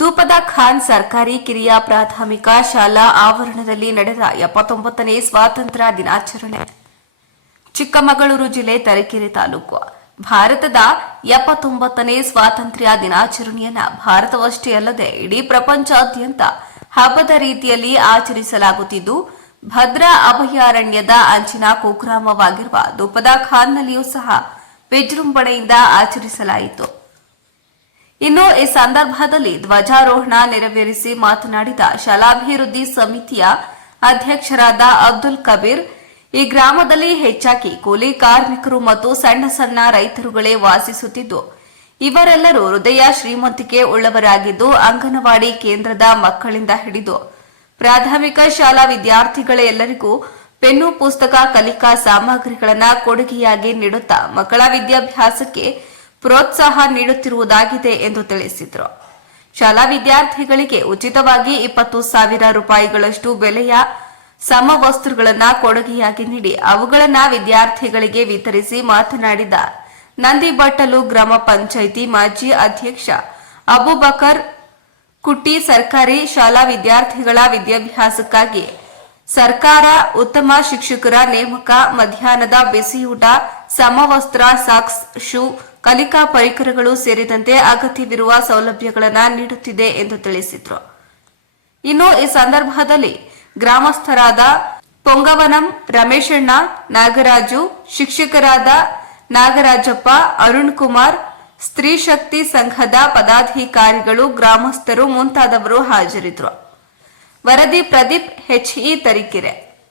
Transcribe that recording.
ಧೂಪದ ಖಾನ್ ಸರ್ಕಾರಿ ಕಿರಿಯ ಪ್ರಾಥಮಿಕ ಶಾಲಾ ಆವರಣದಲ್ಲಿ ನಡೆದ ಎಪ್ಪತ್ತೊಂಬತ್ತನೇ ಸ್ವಾತಂತ್ರ್ಯ ದಿನಾಚರಣೆ. ಚಿಕ್ಕಮಗಳೂರು ಜಿಲ್ಲೆ ತರೀಕೆರೆ ತಾಲೂಕು. ಭಾರತದ ಎಪ್ಪತ್ತೊಂಬತ್ತನೇ ಸ್ವಾತಂತ್ರ್ಯ ದಿನಾಚರಣೆಯನ್ನ ಭಾರತವಷ್ಟೇ ಅಲ್ಲದೆ ಇಡೀ ಪ್ರಪಂಚಾದ್ಯಂತ ಹಬ್ಬದ ರೀತಿಯಲ್ಲಿ ಆಚರಿಸಲಾಗುತ್ತಿದ್ದು, ಭದ್ರಾ ಅಭಯಾರಣ್ಯದ ಅಂಚಿನ ಕುಗ್ರಾಮವಾಗಿರುವ ದೂಪದ ಖಾನ್ನಲ್ಲಿಯೂ ಸಹ ವಿಜೃಂಭಣೆಯಿಂದ ಆಚರಿಸಲಾಯಿತು. ಇನ್ನು ಈ ಸಂದರ್ಭದಲ್ಲಿ ಧ್ವಜಾರೋಹಣ ನೆರವೇರಿಸಿ ಮಾತನಾಡಿದ ಶಾಲಾಭಿವೃದ್ಧಿ ಸಮಿತಿಯ ಅಧ್ಯಕ್ಷರಾದ ಅಬ್ದುಲ್ ಕಬೀರ್, ಈ ಗ್ರಾಮದಲ್ಲಿ ಹೆಚ್ಚಾಗಿ ಕೂಲಿ ಕಾರ್ಮಿಕರು ಮತ್ತು ಸಣ್ಣ ಸಣ್ಣ ರೈತರುಗಳೇ ವಾಸಿಸುತ್ತಿದ್ದು, ಇವರೆಲ್ಲರೂ ಹೃದಯ ಶ್ರೀಮಂತಿಕೆ ಉಳ್ಳವರಾಗಿದ್ದು, ಅಂಗನವಾಡಿ ಕೇಂದ್ರದ ಮಕ್ಕಳಿಂದ ಹಿಡಿದು ಪ್ರಾಥಮಿಕ ಶಾಲಾ ವಿದ್ಯಾರ್ಥಿಗಳೆಲ್ಲರಿಗೂ ಪೆನ್ನು ಪುಸ್ತಕ ಕಲಿಕಾ ಸಾಮಗ್ರಿಗಳನ್ನು ಕೊಡುಗೆಯಾಗಿ ನೀಡುತ್ತಾ ಮಕ್ಕಳ ವಿದ್ಯಾಭ್ಯಾಸಕ್ಕೆ ಪ್ರೋತ್ಸಾಹ ನೀಡುತ್ತಿರುವುದಾಗಿದೆ ಎಂದು ತಿಳಿಸಿದರು. ಶಾಲಾ ವಿದ್ಯಾರ್ಥಿಗಳಿಗೆ ಉಚಿತವಾಗಿ ಇಪ್ಪತ್ತು ಸಾವಿರ ರೂಪಾಯಿಗಳಷ್ಟು ಬೆಲೆಯ ಸಮವಸ್ತ್ರಗಳನ್ನ ಕೊಡುಗೆಯಾಗಿ ನೀಡಿ, ಅವುಗಳನ್ನು ವಿದ್ಯಾರ್ಥಿಗಳಿಗೆ ವಿತರಿಸಿ ಮಾತನಾಡಿದ ನಂದಿಬಟ್ಟಲು ಗ್ರಾಮ ಪಂಚಾಯಿತಿ ಮಾಜಿ ಅಧ್ಯಕ್ಷ ಅಬುಬಕರ್, ಕುಟ್ಟಿ ಸರ್ಕಾರಿ ಶಾಲಾ ವಿದ್ಯಾರ್ಥಿಗಳ ವಿದ್ಯಾಭ್ಯಾಸಕ್ಕಾಗಿ ಸರ್ಕಾರ ಉತ್ತಮ ಶಿಕ್ಷಕರ ನೇಮಕ ಮಧ್ಯಾಹ್ನದ ಬಿಸಿಯೂಟ, ಸಮವಸ್ತ್ರ, ಸಾಕ್ಸ್, ಶೂ ಕಲಿಕಾ ಪರಿಕರಗಳು ಸೇರಿದಂತೆ ಅಗತ್ಯವಿರುವ ಸೌಲಭ್ಯಗಳನ್ನು ನೀಡುತ್ತಿದೆ ಎಂದು ತಿಳಿಸಿದರು. ಇನ್ನು ಈ ಸಂದರ್ಭದಲ್ಲಿ ಗ್ರಾಮಸ್ಥರಾದ ಪೊಂಗವನಂ, ರಮೇಶಣ್ಣ, ನಾಗರಾಜು, ಶಿಕ್ಷಕರಾದ ನಾಗರಾಜಪ್ಪ, ಅರುಣ್ ಕುಮಾರ್, ಸ್ತ್ರೀ ಶಕ್ತಿ ಸಂಘದ ಪದಾಧಿಕಾರಿಗಳು, ಗ್ರಾಮಸ್ಥರು ಮುಂತಾದವರು ಹಾಜರಿದ್ದರು ವರದಿ ಪ್ರದೀಪ್ ಹೆಚ್ಇ ತರೀಕೆರೆ.